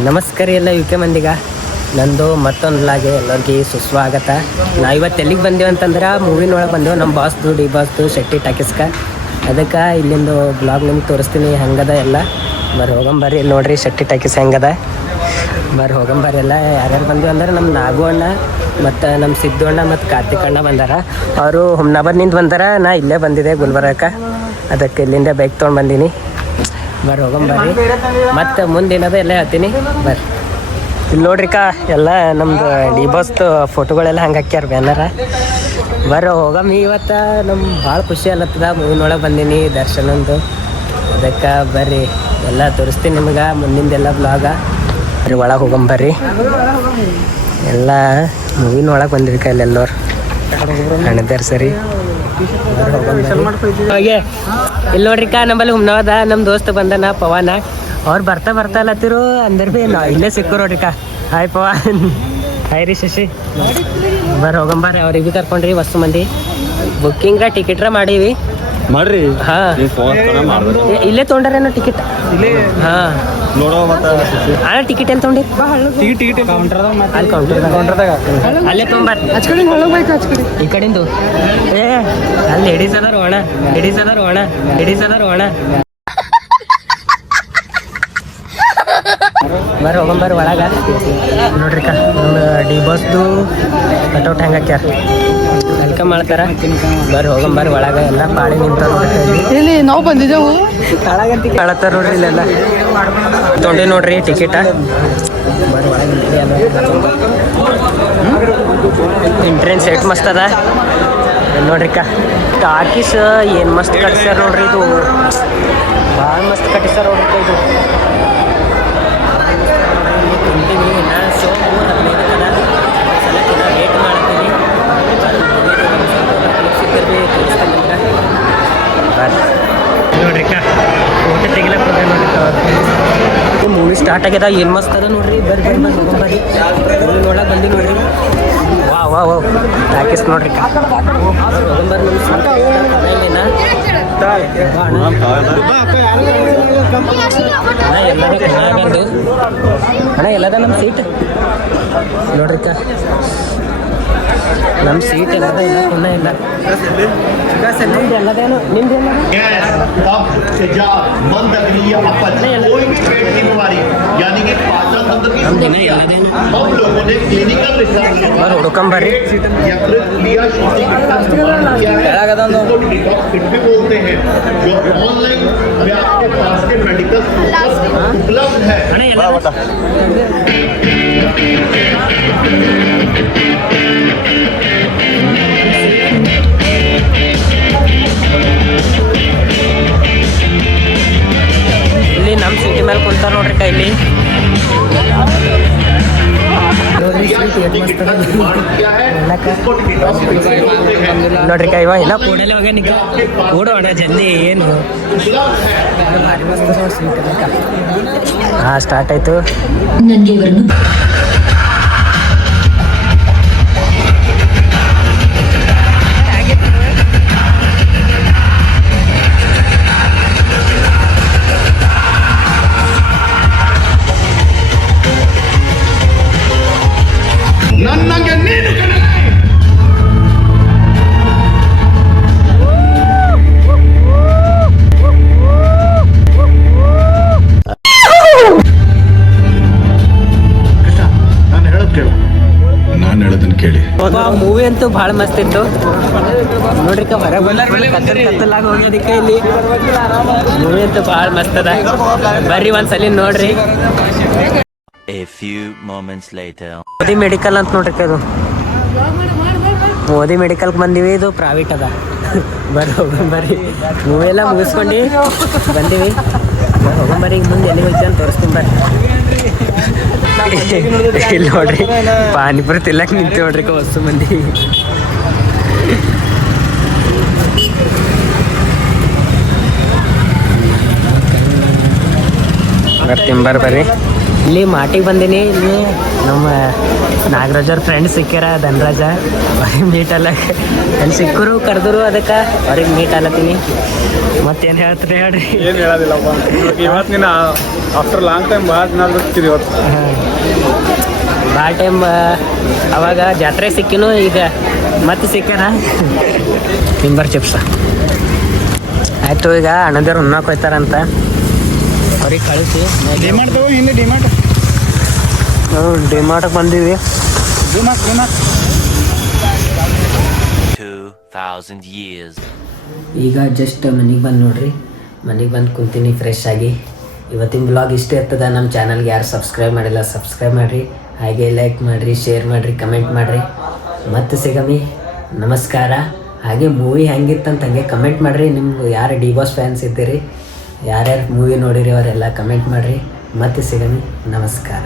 ನಮಸ್ಕಾರ ಎಲ್ಲ ಯುಕೆ ಮಂದಿಗ ನಂದು ಮತ್ತೊಂದು ಲಾಗೆ ಎಲ್ಲರಿಗೆ ಸುಸ್ವಾಗತ. ನಾವು ಇವತ್ತು ಎಲ್ಲಿಗೆ ಬಂದೇವು ಅಂತಂದ್ರೆ ಮೂವಿನೊಳಗೆ ಬಂದೆವು. ನಮ್ಮ ಬಾಸ್ದು ಡಿ ಬಾಸ್ದು ಶೆಟ್ಟಿ ಟಾಕೀಸ್ಕ. ಅದಕ್ಕೆ ಇಲ್ಲಿಂದು ಬ್ಲಾಗ್ ನಿಮ್ಗೆ ತೋರಿಸ್ತೀನಿ ಹೆಂಗದ ಎಲ್ಲ. ಹೋಗಂಬರ್ರಿ ಇಲ್ಲಿ ನೋಡ್ರಿ ಶೆಟ್ಟಿ ಟಾಕೀಸ್ ಹೆಂಗದ. ಹೋಗಂಬರ್ರಿ ಎಲ್ಲ ಯಾರ್ಯಾರು ಬಂದೀವಿ ಅಂದ್ರೆ ನಮ್ಮ ನಾಗು ಅಣ್ಣ ಮತ್ತು ನಮ್ಮ ಸಿದ್ದು ಅಣ್ಣ ಮತ್ತು ಕಾರ್ತಿಕ್ ಅಣ್ಣ ಬಂದಾರ. ಅವರು ಹುಮ್ನಾಬಾದ್ನಿಂದ ಬಂದಾರ. ನಾ ಇಲ್ಲೇ ಬಂದಿದ್ದೆ ಗುಲ್ಬರ್ಗಕ್ಕೆ. ಅದಕ್ಕೆ ಇಲ್ಲಿಂದ ಬೈಕ್ ತೊಗೊಂಡು ಬಂದೀನಿ. ಹೋಗಂಬರ್ರಿ ಮತ್ತು ಮುಂದೇನದ ಎಲ್ಲ ಹೇಳ್ತೀನಿ ಬರ್ರಿ. ಇಲ್ಲಿ ನೋಡ್ರಿಕ ಎಲ್ಲ ನಮ್ದು ಡಿ ಬಾಸ್ದು ಫೋಟೋಗಳೆಲ್ಲ ಹಂಗೆ ಹಾಕ್ಯಾರ ಬ್ಯಾನರ. ಹೋಗಮ್ಮ ಇವತ್ತು ನಮ್ಗೆ ಭಾಳ ಖುಷಿ ಅಲ್ಲತ್ತದ. ಮೂವಿನೊಳಗೆ ಬಂದೀನಿ ದರ್ಶನಂದು. ಅದಕ್ಕೆ ಬರ್ರಿ ಎಲ್ಲ ತೋರಿಸ್ತೀನಿ ನಿಮ್ಗೆ ಮುಂದಿಂದೆಲ್ಲ ಬ್ಲಾಗ. ಬರ್ರಿ ಒಳಗೆ ಹೋಗಂಬರ್ರಿ. ಎಲ್ಲ ಮೂವಿನೊಳಗೆ ಬಂದಿರ್ಕ ಇಲ್ಲೆಲ್ಲರು ಹಣದಾರ ಸರಿ. ಹಾಗೆ ಇಲ್ಲಿ ನೋಡ್ರಿಕ ನಮ್ಮಲ್ಲಿ ಹುಮ್ನವಾದ ನಮ್ಮ ದೋಸ್ತ ಬಂದನ ಪವನ. ಅವ್ರು ಬರ್ತಾ ಅಲ್ಲತ್ತಿರು ಅಂದ್ರೆ ಭೀ ನಾ ಇಲ್ಲೇ ಸಿಕ್ಕರು ನೋಡ್ರಿಕ. ಹಾಯ್ ಪವನ್. ಹಾಯ್ ರೀ ಶಶಿ. ಹೋಗಂಬರ್ರಿ ಅವ್ರಿಗೆ ಭೀ ಕರ್ಕೊಂಡ್ರಿ ವಸ್ತು ಮಂದಿ. ಬುಕ್ಕಿಂಗ್ರ ಟಿಕೆಟ್ರ ಮಾಡೀವಿ ಮಾಡ್ರಿ. ಹಾಂ ಇಲ್ಲೇ ತೊಗೊಂಡ್ರೇನೋ ಟಿಕೆಟ್. ಹಾಂ ಅಣ್ಣ ಟಿಕೆಟ್ ಎಲ್ಲಿ ತೊಗೊಂಡಿ? ಅಲ್ಲಿ ಕೌಂಟರ್ದಾಗ ಅಲ್ಲೇ ತೊಗೊಂಬರ್ರಿ. ಈ ಕಡೆಂದು ಅಲ್ಲಿ ಲೇಡೀಸ್ ಅದಾರ ಹೋಣ. ಹೋಗಂಬರ್ರಿ ಒಳಗೆ ನೋಡ್ರಿಕ ನಮ್ಮ ಡಿ ಬಾಸ್ದು ಕಟೌಟ್ ಹೆಂಗೆ ಹಾಕ್ಯಾರ ವೆಲ್ಕಮ್ ಮಾಡ್ತಾರ. ಹೋಗಂಬರ್ರಿ ಒಳಗೆ ಎಲ್ಲ ಪಾಳಿ ನಿಂತಾರ ಇಲ್ಲಿ. ನಾವು ಬಂದಿದ್ದೆವು ಕಾಳತ್ತಾರ ನೋಡ್ರಿ ಇಲ್ಲೆಲ್ಲ ತೊಗೊಂಡಿ ನೋಡ್ರಿ ಟಿಕೆಟ. ಎಂಟ್ರೆನ್ಸ್ ಎಟ್ ಮಸ್ತ್ ಅದ ನೋಡ್ರಿಕ. ಟಾಕೀಸ್ ಏನು ಮಸ್ತ್ ಕಟ್ಟಿಸ್ಯಾರ ನೋಡ್ರಿ. ಇದು ಭಾಳ ಮಸ್ತ್ ಕಟ್ಟಿಸ್ಯಾರ ನೋಡ್ರಿ. ಇದು ಕುಂತೀವಿ ಇನ್ನು ಶೋ 3:15 ಸಲಕ್ಕಿಂತ ಲೇಟ್ ಮಾಡ್ತೀವಿ. ನೋಡ್ರಿಕ ಫೋಟೋ ತೆಗಿಲಕ್ಕೆ ಹೋದ್ರೆ ನೋಡ್ರಿ. ಮೂವಿ ಸ್ಟಾರ್ಟ್ ಆಗ್ಯದ. ಏನು ಮಸ್ತ್ ಅದ ನೋಡ್ರಿ. ಬರ್ರಿ ಹೋಗಂಬರ್ರಿ. ಮೂವಿನೊಳಗೆ ಬಂದು ನೋಡ್ರಿ. ವಾ ಟಾಕೀಸ್ ನೋಡ್ರಿಕ. ಹೋಗಂಬರ್ರಿ ಅಣ್ಣ ಎಲ್ಲದ ನಮ್ಮ ಸೀಟ್ ನೋಡ್ರಿಕ. ನಮ್ಮ ಸೀಟ್ ಎಲ್ಲದ ಇಲ್ಲ ಪುನಃ ಇಲ್ಲ. ಎಲ್ಲದೇನು ನಿಮ್ದು ಹುಡ್ಕೊಂಬರ್ರಿ. ಇಲ್ಲಿ ನಮ್ಮ ಸೀಟಿ ಮೇಲೆ ಕುಂತಾರ ನೋಡ್ರಿ ಕೈಲಿ. ನೋಡ್ರಿ ಕೈ ಇಲ್ಲ ಕೂಡಲೇ ಹೋಗ ನಿಗ ಕೂಡೋಣ ಜಲ್ದಿ. ಏನು ಭಾರಿ ಮಸ್ತ್ ಸ್ವೀಟ್. ಹಾಂ ಸ್ಟಾರ್ಟ್ ಆಯ್ತು. ಮೂವಿ ಅಂತೂ ಭಾಳ ಮಸ್ತ್ ಇತ್ತು ನೋಡ್ರಿ. ಹೊರಗೆ ಕತ್ತಲಾಗ ಹೋಗ್ಯದಕ್ಕೆ ಇಲ್ಲಿ ಮೂವಿ ಅಂತೂ ಭಾಳ ಮಸ್ತ್ ಅದ. ಬರ್ರಿ ಒಂದ್ಸಲಿ ನೋಡ್ರಿ. ಮೋದಿ ಮೆಡಿಕಲ್ ಅಂತ ನೋಡ್ರಿ. ಇದು ಮೋದಿ ಮೆಡಿಕಲ್ಗೆ ಬಂದಿವಿ. ಇದು ಪ್ರೈವೇಟ್ ಅದ. ಹೋಗಂಬರ್ರಿ ಮೂವಿ ಎಲ್ಲ ಮುಗಿಸ್ಕೊಂಡು ಬಂದೀವಿ. ಹೋಗಂಬರ್ರಿ ಈಗ ಮುಂದೆ ಎಲ್ಲಿ ಹೋಯ್ತು ಅಂತ ತೋರಿಸ್ತೀನಿ ಬರ್ರಿ. ಇಲ್ಲಿ ನೋಡ್ರಿ ಪಾನಿಪುರಿ ತಿಲ್ಲಕ್ಕೆ ನಿಂತು ನೋಡ್ರಿ ಹೊಸ ಮಂದಿ. ಬರ್ತೀನಿ ಬರ್ರಿ. ಇಲ್ಲಿ ಮಾಟಿಗೆ ಬಂದೀನಿ. ಇಲ್ಲಿ ನಮ್ಮ ನಾಗರಾಜವ್ರ ಫ್ರೆಂಡ್ ಸಿಕ್ಕ್ಯಾರ, ಧನರಾಜ. ಅವ್ರಿಗೆ ಮೀಟ್ ಅಲ್ಲ ಅಲ್ಲಿ ಸಿಕ್ಕರು ಕರೆದ್ರು, ಅದಕ್ಕೆ ಅವ್ರಿಗೆ ಮೀಟ್ ಅಲ್ಲತ್ತೀನಿ. ಮತ್ತೇನು ಹೇಳ್ತೀರಿ ಹೇಳ್ರಿ? ಏನು ಹೇಳೋದಿಲ್ಲಪ್ಪ, ಇವತ್ತು ನೀನು ಆಫ್ಟರ್ ಲಾಂಗ್ ಟೈಮ್ ಭಾಳ ದಿನ ಬರ್ತಿದ್ವಿ ಇವತ್ತು. ಭಾಳ ಟೈಮ್ ಅವಾಗ ಜಾತ್ರೆ ಸಿಕ್ಕಿನು, ಈಗ ಮತ್ತೆ ಸಿಕ್ಕ್ಯಾರ. ತಿಂಬರ್ ಚಿಪ್ಸ ಆಯಿತು. ಈಗ ಅಣ್ಣದೇವ್ರು ಉಣ್ಣಕ್ಕೆ ಹೋಯ್ತಾರಂತ, ಅವ್ರಿಗೆ ಕಳಿಸಿ. ಡಿಮಾರ್ಟ್ ತಗೋ, ಹಿಂದೆ ಡಿಮಾರ್ಟ್. ನಾವು ಡಿಮಾರ್ಟ್ಗೆ ಬಂದೀವಿ. ಡಿಮಾರ್ಟ್ 2000 years. ಈಗ ಜಸ್ಟ್ ಮನೆಗೆ ಬಂದು ನೋಡ್ರಿ, ಮನೆಗೆ ಬಂದು ಕುಂತೀನಿ ಫ್ರೆಶ್ ಆಗಿ. ಇವತ್ತಿನ ಬ್ಲಾಗ್ ಇಷ್ಟ ಇರ್ತದೆ. ನಮ್ಮ ಚಾನಲ್ಗೆ ಯಾರು ಸಬ್ಸ್ಕ್ರೈಬ್ ಮಾಡಿಲ್ಲ ಸಬ್ಸ್ಕ್ರೈಬ್ ಮಾಡಿರಿ, ಹಾಗೆ ಲೈಕ್ ಮಾಡಿರಿ, ಶೇರ್ ಮಾಡಿರಿ, ಕಮೆಂಟ್ ಮಾಡಿರಿ. ಮತ್ತೆ ಸಿಗಮಿ, ನಮಸ್ಕಾರ. ಹಾಗೆ ಮೂವಿ ಹೆಂಗಿತ್ತಂತ ಹಂಗೆ ಕಮೆಂಟ್ ಮಾಡಿರಿ. ನಿಮ್ಗೆ ಯಾರು ಡಿ ಬಾಸ್ ಫ್ಯಾನ್ಸ್ ಇದ್ದೀರಿ, ಯಾರ್ಯಾರು ಮೂವಿ ನೋಡಿರಿ ಅವರೆಲ್ಲ ಕಮೆಂಟ್ ಮಾಡಿರಿ. ಮತ್ತೆ ಸಿಗಮಿ, ನಮಸ್ಕಾರ.